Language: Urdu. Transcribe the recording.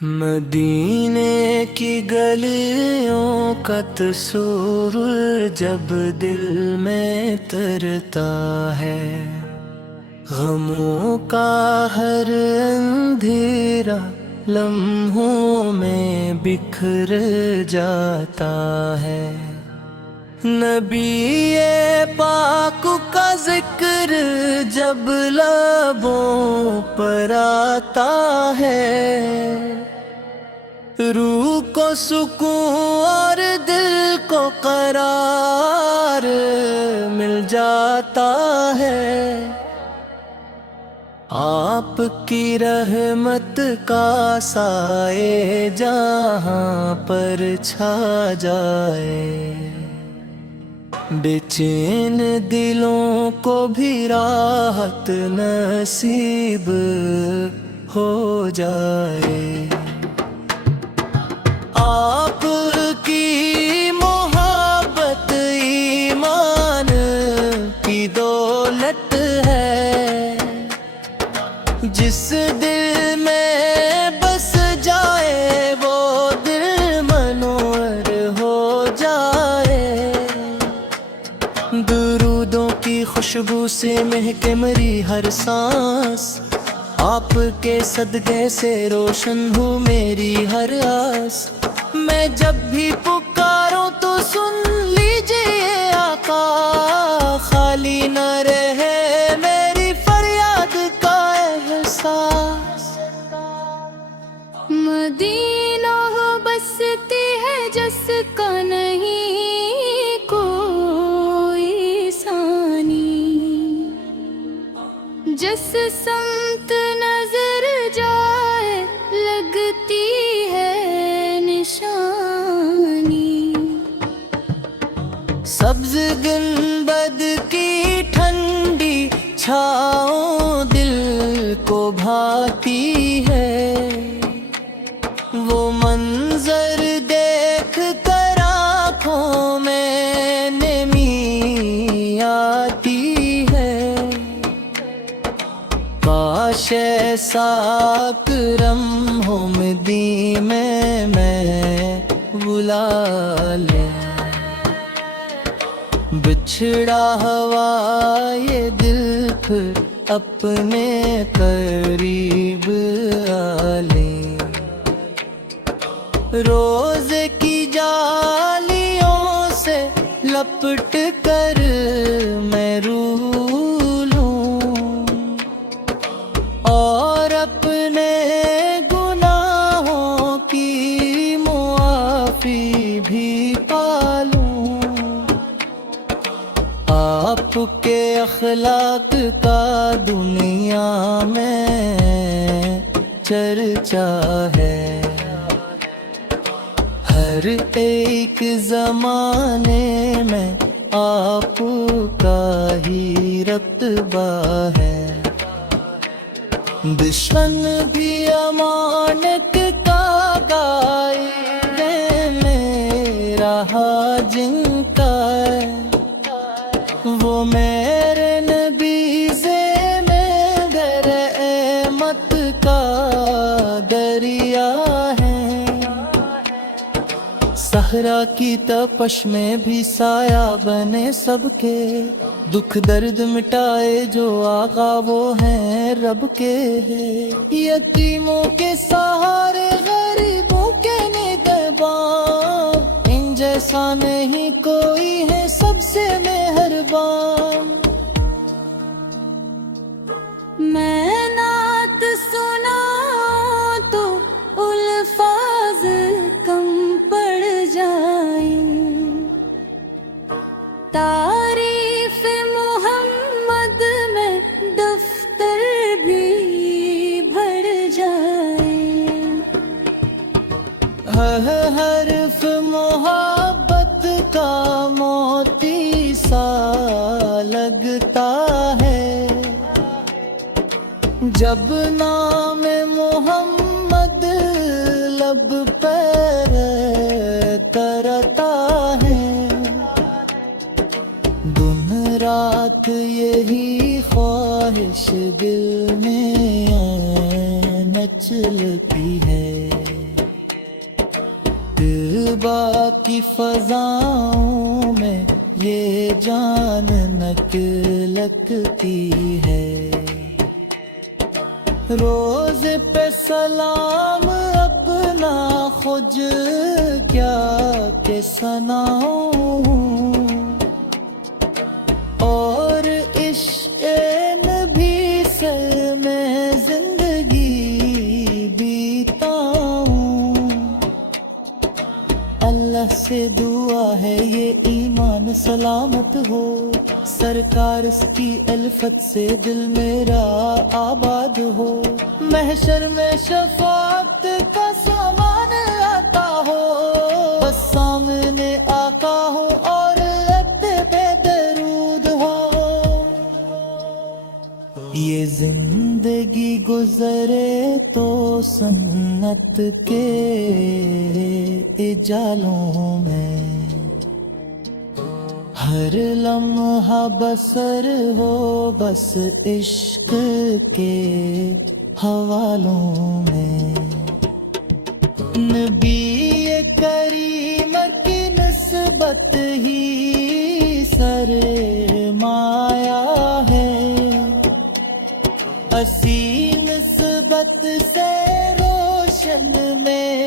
مدینے کی گلیوں کا تصور جب دل میں ترتا ہے، غموں کا ہر اندھیرا لمحوں میں بکھر جاتا ہے۔ نبی پاک کا ذکر جب لبوں پر آتا ہے، روح کو سکون اور دل کو قرار مل جاتا ہے۔ آپ کی رحمت کا سائے جہاں پر چھا جائے، بے چین دلوں کو بھی راحت نصیب ہو جائے۔ آپ کی محبت ایمان کی دولت ہے، جس دل میں بس جائے وہ دل منور ہو جائے۔ درودوں کی خوشبو سے مہکے مری ہر سانس، آپ کے صدقے سے روشن ہو میری ہر آس۔ میں جب بھی پکاروں تو سن لیجئے آقا، خالی نہ رہے میری فریاد کا احساس۔ مدینہ بستی ہے جس کا نہیں کوئی ثانی، جس سمت نظر جائے لگتی ہے نشانی۔ سبز گنبد کی ٹھنڈی چھاؤں دل کو بھاتی ہے، وہ منظر دیکھ کر آنکھوں میں نمی آتی ہے۔ کاش ایسا کرم ہو مدی میں بلا لے، بچھڑا ہوا یہ دل پھر اپنے قریب آ لے۔ روز کی جالیوں سے لپٹ کر میں رو لوں، اور اپنے گناہوں کی معافی بھی پالوں۔ آپ کے اخلاق کا دنیا میں چرچا ہے، ہر ایک زمانے میں آپ کا ہی رتبہ ہے۔ دشمن بھی امانت کا قائل ہے، میرا جن کا ہے، وہ میرے نبی ذیل در احمد کا دریا ہے۔ صحرا کی تپش میں بھی سایہ بنے سب کے، دکھ درد مٹائے جو آقا وہ ہیں رب کے۔ یتیموں کے سہارے غریبوں کے نگہبان، ان جیسا نہیں کوئی ہے سب سے مہربان۔ میں نعت سناؤں تو الفاظ کم پڑ جائیں، تعریف محمد میں دفتر بھی بھر جائیں۔ ہر حرف محبت کا موتی سا لگتا ہے، جب نام محمد لب پر ترتا ہے۔ دن رات یہی خواہش دل میں نچلتی ہے۔ طیبہ کی فضاؤں میں یہ جان نکلتی ہے، روز پہ سلام اپنا خود کیا کہ سناؤں، اور عشق نبی سر میں زندگی بیتاؤں۔ اللہ سے دعا ہے یہ ایمان سلامت ہو، سرکار اس کی الفت سے دل میرا آباد ہو، محشر میں شفاعت کا سامان آتا ہو، بس سامنے آقا ہو اور پہ درود ہو، یہ زندگی گزرے تو سنت کے اجالوں میں، ہر لمحہ بسر ہو بس عشق کے حوالوں میں، نبی کریم کی نسبت ہی سرمایہ ہے، اسی نسبت سے روشن میں